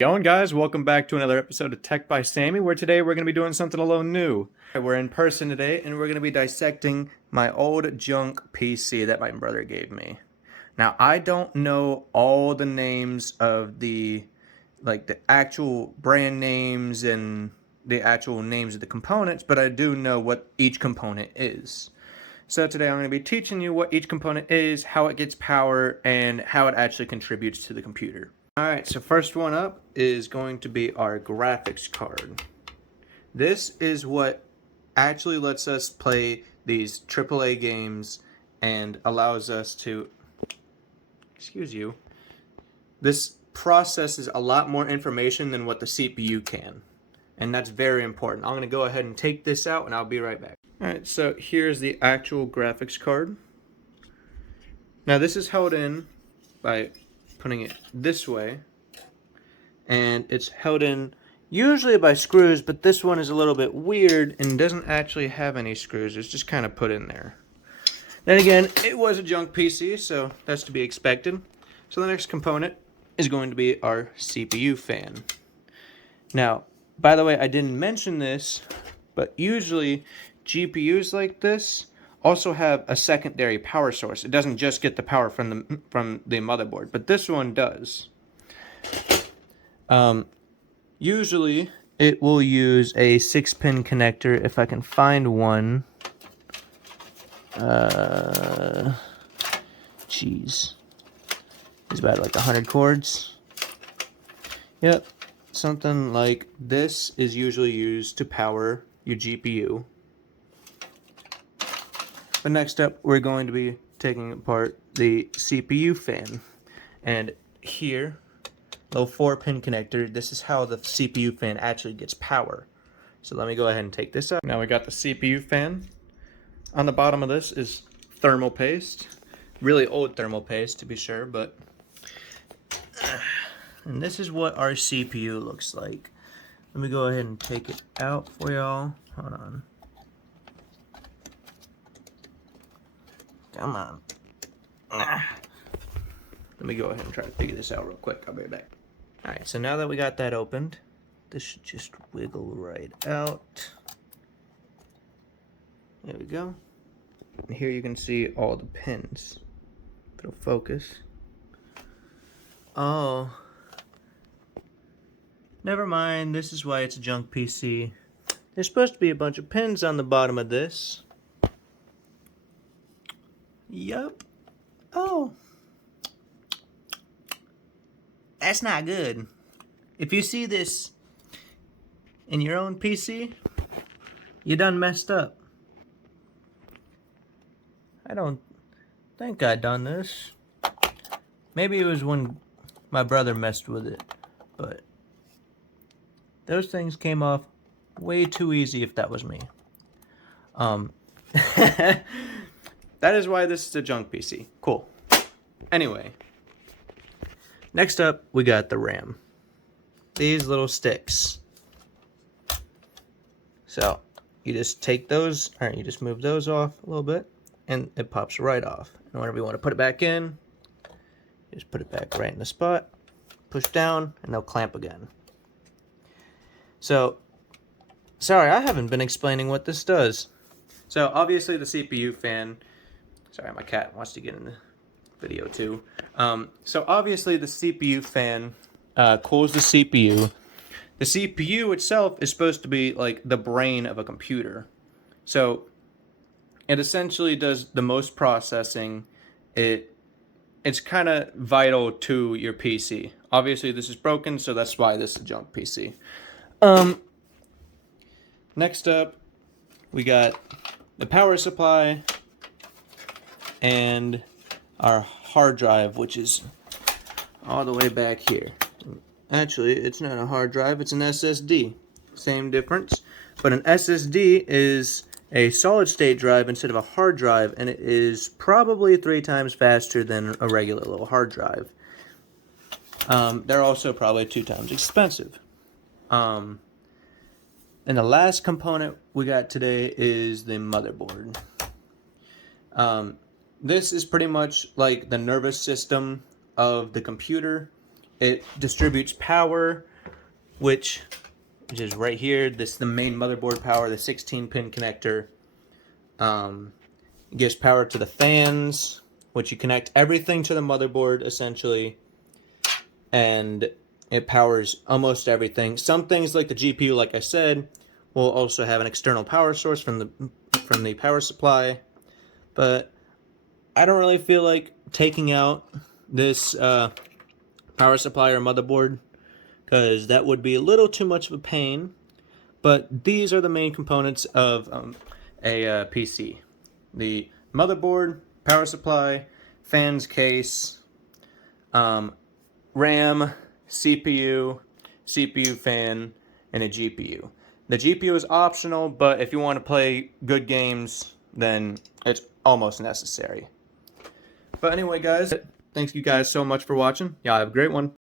Going guys, welcome back to another episode of Tech by Sammy, where today we're going to be doing something a little new. We're in person today, and we're going to be dissecting my old junk PC that my brother gave me. Now, I don't know all the names of the actual brand names and the actual names of the components, but I do know what each component is. So today I'm going to be teaching you what each component is, how it gets power, and how it actually contributes to the computer. Alright, so first one up is going to be our graphics card. This is what actually lets us play these AAA games and allows us to, this processes a lot more information than what the CPU can. And that's very important. I'm going to go ahead and take this out and I'll be right back. Alright, so here's the actual graphics card. Now this is held in by putting it this way, and it's held in usually by screws, but this one is a little bit weird and doesn't actually have any screws. It's just kind of put in there. Then again, it was a junk PC, so that's to be expected. So the next component is going to be our CPU fan. Now, by the way, I didn't mention this, but usually GPUs like this also have a secondary power source. It doesn't just get the power from the motherboard, but this one does. Usually it will use a 6-pin connector if I can find one. Jeez. It's about like 100 cords. Yep. Something like this is usually used to power your GPU. But next up, we're going to be taking apart the CPU fan. And here, little 4-pin connector, this is how the CPU fan actually gets power. So let me go ahead and take this out. Now we got the CPU fan. On the bottom of this is thermal paste. Really old thermal paste to be sure, but... And this is what our CPU looks like. Let me go ahead and take it out for y'all. Hold on. Come on. Let me go ahead and try to figure this out real quick. I'll be right back. Alright, so now that we got that opened, this should just wiggle right out. There we go. And here you can see all the pins. If it'll focus. Oh. Never mind, this is why it's a junk PC. There's supposed to be a bunch of pins on the bottom of this. Yup. Oh. That's not good. If you see this in your own PC, you done messed up. I don't think I done this. Maybe it was when my brother messed with it, but those things came off way too easy if that was me. That is why this is a junk PC. Cool. Anyway. Next up, we got the RAM. These little sticks. So, you just take those, or you just move those off a little bit, and it pops right off. And whenever you want to put it back in, you just put it back right in the spot, push down, and they'll clamp again. So, sorry, I haven't been explaining what this does. So, obviously the CPU fan... Sorry, my cat wants to get in the video too. So obviously the CPU fan cools the CPU. The CPU itself is supposed to be like the brain of a computer. So it essentially does the most processing. It's kind of vital to your PC. Obviously this is broken, so that's why this is a junk PC. Next up, we got the power supply and our hard drive, which is all the way back here. Actually, it's not a hard drive, it's an SSD. Same difference, but an SSD is a solid state drive instead of a hard drive, and it is probably 3 times faster than a regular little hard drive. They're also probably 2 times expensive. And the last component we got today is the motherboard. This is pretty much like the nervous system of the computer. It distributes power which is right here. This is the main motherboard power, the 16-pin connector. It gives power to the fans, which you connect everything to the motherboard essentially, and it powers almost everything. Some things like the GPU, like I said, will also have an external power source from the power supply, but I don't really feel like taking out this power supply or motherboard, because that would be a little too much of a pain. But these are the main components of a PC. The motherboard, power supply, fans case, RAM, CPU, CPU fan, and a GPU. The GPU is optional, but if you want to play good games, then it's almost necessary. But anyway, guys, thank you guys so much for watching. Y'all have a great one.